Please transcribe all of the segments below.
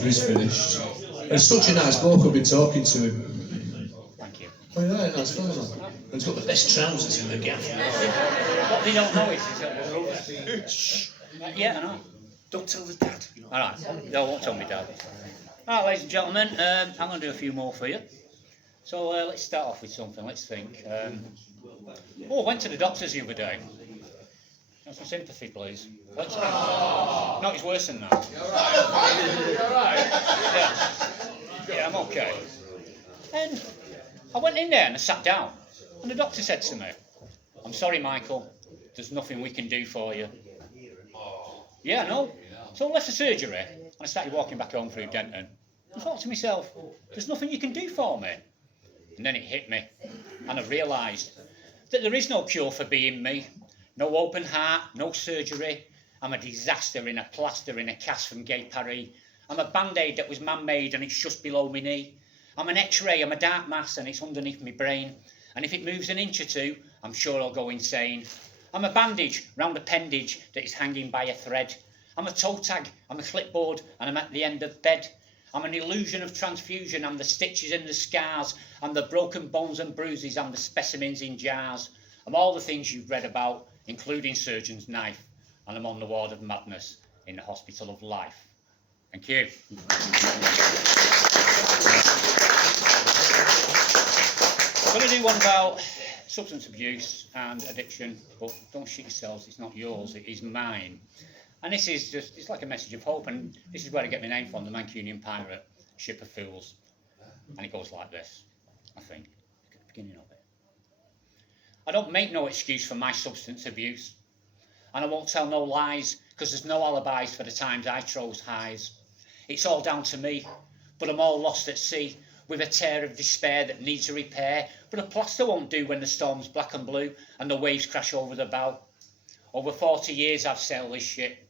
after he's finished. And such a nice bloke, I've been talking to him. Thank you. Oh yeah, nice fella. And he's got the best trousers in the gaff. What they don't know is he's got the brothers. Yeah, I know. Don't tell the dad. Alright, no, I won't tell me dad. Alright, ladies and gentlemen, I'm going to do a few more for you. So let's start off with something, let's think. I went to the doctors the other day. Have some sympathy, please. No, it's worse than that. You're alright. Yeah, I'm okay. And I went in there and I sat down. And the doctor said to me, "I'm sorry, Michael, there's nothing we can do for you." Yeah, no. So I left the surgery and I started walking back home through Denton. I thought to myself, there's nothing you can do for me. And then it hit me, and I realised that there is no cure for being me. No open heart, no surgery. I'm a disaster in a plaster in a cast from Gay Paris. I'm a band-aid that was man-made and it's just below my knee. I'm an X-ray, I'm a dark mass and it's underneath my brain. And if it moves an inch or two, I'm sure I'll go insane. I'm a bandage round appendage that is hanging by a thread. I'm a toe tag, I'm a clipboard and I'm at the end of bed. I'm an illusion of transfusion, I'm the stitches and the scars, I'm the broken bones and bruises, I'm the specimens in jars. I'm all the things you've read about, including surgeon's knife, and I'm on the ward of madness in the hospital of life. Thank you. I'm going to do one about substance abuse and addiction, but don't shit yourselves, it's not yours, it is mine. And this is just, it's like a message of hope, and this is where I get my name from, the Mancunian Pirate, Ship of Fools. And it goes like this, I think, at the beginning of it. I don't make no excuse for my substance abuse, and I won't tell no lies, because there's no alibis for the times I chose highs. It's all down to me, but I'm all lost at sea, with a tear of despair that needs a repair, but a plaster won't do when the storm's black and blue, and the waves crash over the bow. Over 40 years I've sailed this ship,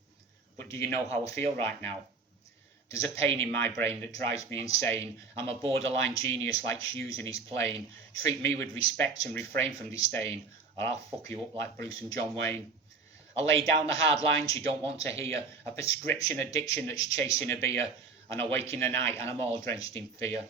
but do you know how I feel right now? There's a pain in my brain that drives me insane. I'm a borderline genius like Hughes in his plane. Treat me with respect and refrain from disdain, or I'll fuck you up like Bruce and John Wayne. I lay down the hard lines you don't want to hear, a prescription addiction that's chasing a beer, and I wake in the night and I'm all drenched in fear.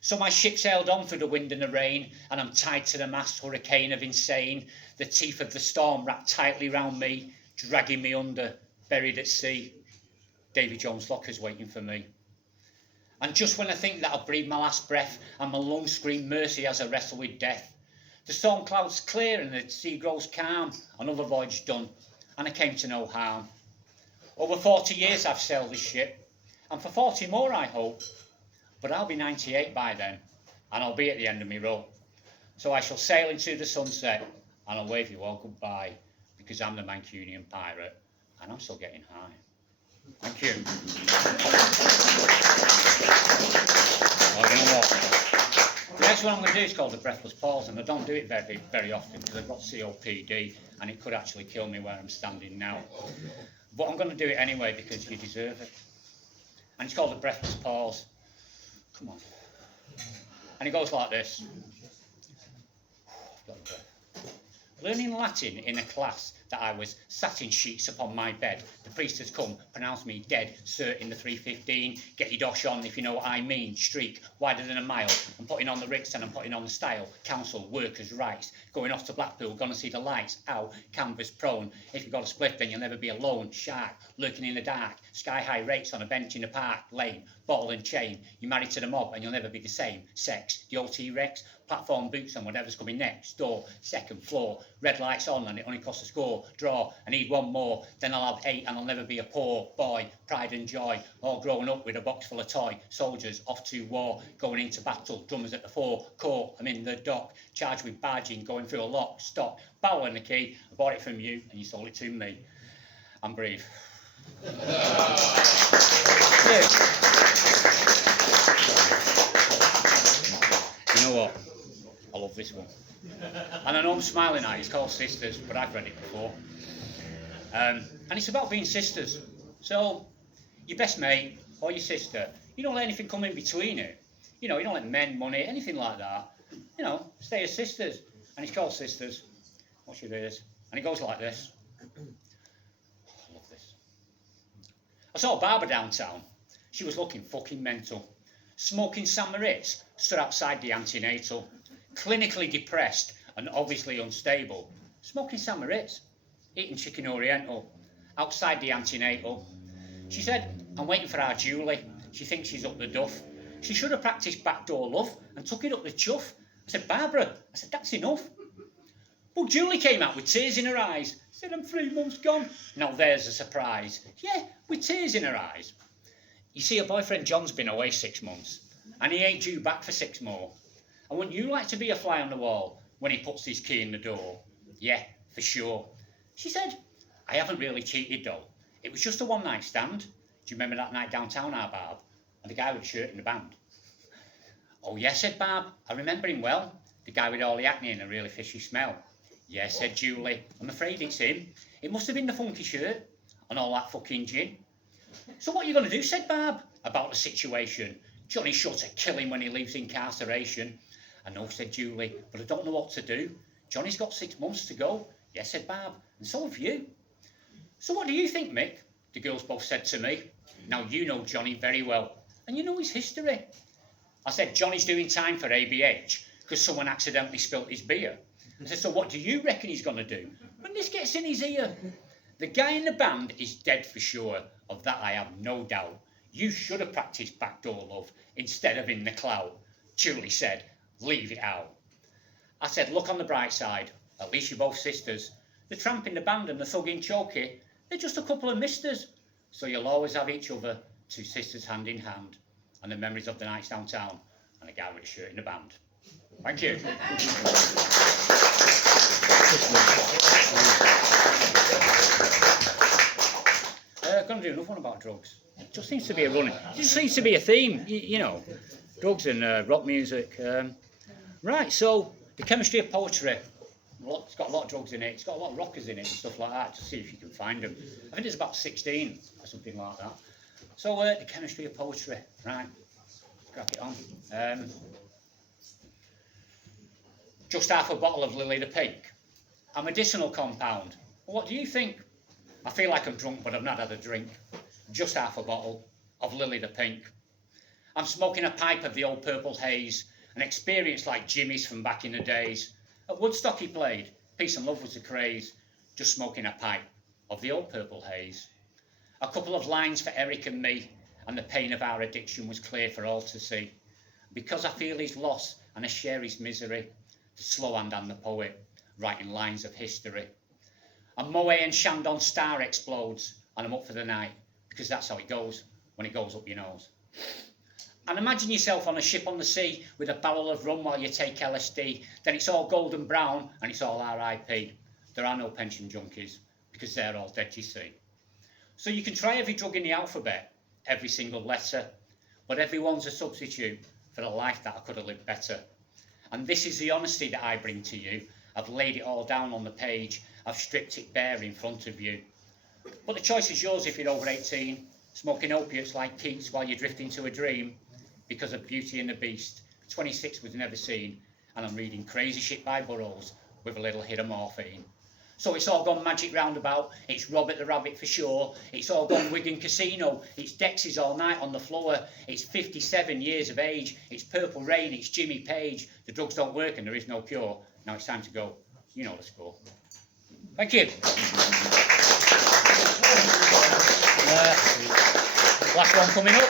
So my ship sailed on through the wind and the rain, and I'm tied to the mast, hurricane of insane. The teeth of the storm wrapped tightly round me, dragging me under, buried at sea. Davy Jones' locker's waiting for me. And just when I think that I'll breathe my last breath, and my lungs scream mercy as I wrestle with death, the storm clouds clear and the sea grows calm. Another voyage done, and I came to no harm. Over 40 years I've sailed this ship, and for 40 more I hope. But I'll be 98 by then, and I'll be at the end of my rope. So I shall sail into the sunset, and I'll wave you all goodbye, because I'm the Mancunian Pirate, and I'm still getting high. Thank you. Oh, you know what? The next one I'm going to do is called the Breathless Pause, and I don't do it very, very often, because I've got COPD, and it could actually kill me where I'm standing now. But I'm going to do it anyway, because you deserve it. And it's called the Breathless Pause. Come on. And it goes like this. Learning Latin in a class that I was sat in sheets upon my bed. The priest has come, pronounced me dead, sir, in the 315. Get your dosh on if you know what I mean. Streak, wider than a mile. I'm putting on the Ricks and I'm putting on the style. Council, workers' rights. Going off to Blackpool, gonna see the lights. Out, canvas prone. If you've got a split, then you'll never be alone. Shark, lurking in the dark. Sky-high rates on a bench in the park. Lane, ball and chain. You're married to the mob and you'll never be the same. Sex, the old T-Rex. Platform boots and whatever's coming next. Door, second floor. Red lights on and it only costs a score. Draw, I need one more. Then I'll have 8 and I'll never be a poor boy. Pride and joy, all grown up with a box full of toy. Soldiers off to war, going into battle. Drummers at the fore. Court, I'm in the dock. Charged with barging, going through a lock. Stock, barrel and the key. I bought it from you and you sold it to me. I'm brave. Yeah. You know what? I love this one. And I know I'm smiling at it, it's called Sisters, but I've read it before. And it's about being sisters. So, your best mate or your sister, you don't let anything come in between it. You know, you don't let men, money, anything like that. You know, stay as sisters. And it's called Sisters. Watch you do this. And it goes like this. Oh, I love this. I saw a barber downtown. She was looking fucking mental. Smoking St. Moritz, stood outside the antenatal. Clinically depressed and obviously unstable. Smoking St. Moritz, eating chicken oriental, outside the antenatal. She said, I'm waiting for our Julie. She thinks she's up the duff. She should have practised backdoor love and took it up the chuff. I said, Barbara, I said, that's enough. Well, Julie came out with tears in her eyes. Said, I'm 3 months gone. Now there's a surprise. Yeah, with tears in her eyes. You see, her boyfriend John's been away 6 months, and he ain't due back for 6 more. And wouldn't you like to be a fly on the wall when he puts his key in the door? Yeah, for sure. She said, I haven't really cheated though. It was just a one-night stand. Do you remember that night downtown, our Barb? And the guy with the shirt in the band? Oh yes, said Barb, I remember him well. The guy with all the acne and a really fishy smell. Yes, said Julie, I'm afraid it's him. It must have been the funky shirt and all that fucking gin. So what are you going to do, said Barb, about the situation? Johnny's sure to kill him when he leaves incarceration. I know, said Julie, but I don't know what to do. Johnny's got 6 months to go. Yes, said Barb, and so have you. So what do you think, Mick? The girls both said to me. Now you know Johnny very well, and you know his history. I said, Johnny's doing time for ABH because someone accidentally spilt his beer. I said, so what do you reckon he's going to do when this gets in his ear? The guy in the band is dead for sure. Of that I have no doubt. You should have practised backdoor love instead of in the clout. Julie said, leave it out. I said, look on the bright side. At least you're both sisters. The tramp in the band and the thug in Chokey, they're just a couple of misters. So you'll always have each other, 2 sisters hand in hand. And the memories of the nights downtown and a guy with a shirt in the band. Thank you. Going to do another one about drugs. It just seems to be a running. It just seems to be a theme, you know. Drugs and rock music. Right, so the chemistry of poetry. It's got a lot of drugs in it. It's got a lot of rockers in it and stuff like that. Just see if you can find them. I think there's about 16 or something like that. So the chemistry of poetry. Right, crack it on. Just half a bottle of Lily the Pink. A medicinal compound. What do you think? I feel like I'm drunk, but I've not had a drink. Just half a bottle of Lily the Pink. I'm smoking a pipe of the old Purple Haze, an experience like Jimmy's from back in the days. At Woodstock he played, peace and love was the craze. Just smoking a pipe of the old Purple Haze. A couple of lines for Eric and me, and the pain of our addiction was clear for all to see. Because I feel his loss and I share his misery, the slow hand and the poet, writing lines of history. And Moe and Shandon Star explodes, and I'm up for the night, because that's how it goes when it goes up your nose. And imagine yourself on a ship on the sea with a barrel of rum while you take LSD. Then it's all golden brown and it's all RIP. There are no pension junkies, because they're all dead, you see. So you can try every drug in the alphabet, every single letter, but everyone's a substitute for a life that I could have lived better. And this is the honesty that I bring to you. I've laid it all down on the page. I've stripped it bare in front of you. But the choice is yours if you're over 18, smoking opiates like Keats while you're drifting to a dream. Because of Beauty and the Beast, 26 was never seen, and I'm reading crazy shit by Burroughs with a little hit of morphine. So it's all gone Magic Roundabout, it's Robert the Rabbit for sure, it's all gone Wigan Casino, it's Dexys all night on the floor, it's 57 years of age, it's Purple Rain, it's Jimmy Page, the drugs don't work and there is no cure. Now it's time to go. You know the score. Thank you. Last one coming up.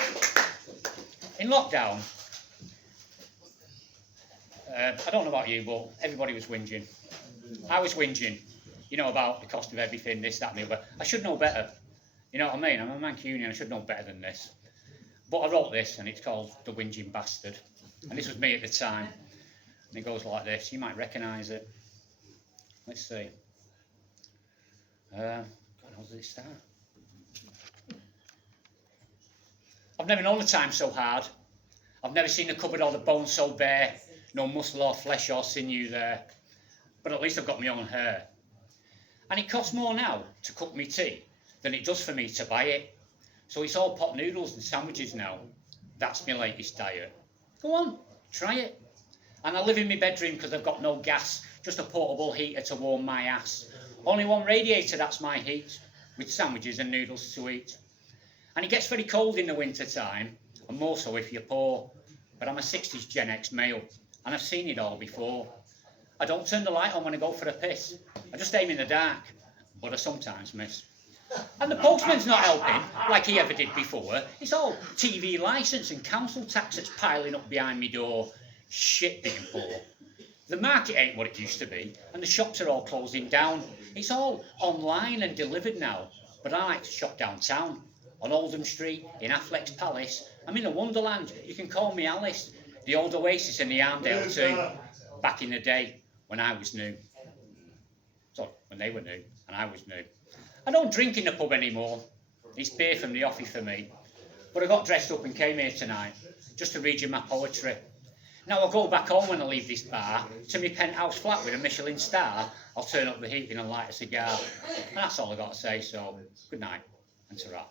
In lockdown, I don't know about you, but everybody was whinging. I was whinging, you know, about the cost of everything, this, that and the other. I should know better. You know what I mean? I'm a Mancunian, I should know better than this. But I wrote this, and it's called The Whinging Bastard. And this was me at the time. And it goes like this. You might recognise it. Let's see. God, how does it start? I've never known a time so hard. I've never seen the cupboard or the bone so bare. No muscle or flesh or sinew there. But at least I've got my own hair. And it costs more now to cook me tea than it does for me to buy it. So it's all pot noodles and sandwiches now. That's my latest diet. Go on, try it. And I live in my bedroom because I've got no gas. Just a portable heater to warm my ass. Only one radiator, that's my heat. With sandwiches and noodles to eat. And it gets very cold in the winter time, and more so if you're poor. But I'm a 60s Gen X male, and I've seen it all before. I don't turn the light on when I go for a piss. I just aim in the dark, but I sometimes miss. And the postman's not helping, like he ever did before. It's all TV licence and council tax that's piling up behind me door. Shit being poor. The market ain't what it used to be, and the shops are all closing down. It's all online and delivered now, but I like to shop downtown, on Oldham Street, in Affleck's Palace. I'm in a wonderland, you can call me Alice. The old Oasis and the Arndale too, back in the day when I was new. Sorry, when they were new, and I was new. I don't drink in the pub anymore. It's beer from the offie for me. But I got dressed up and came here tonight, just to read you my poetry. Now I'll go back home when I leave this bar, to my penthouse flat with a Michelin star. I'll turn up the heating and light a cigar. And that's all I got to say, so good night and ta-ra.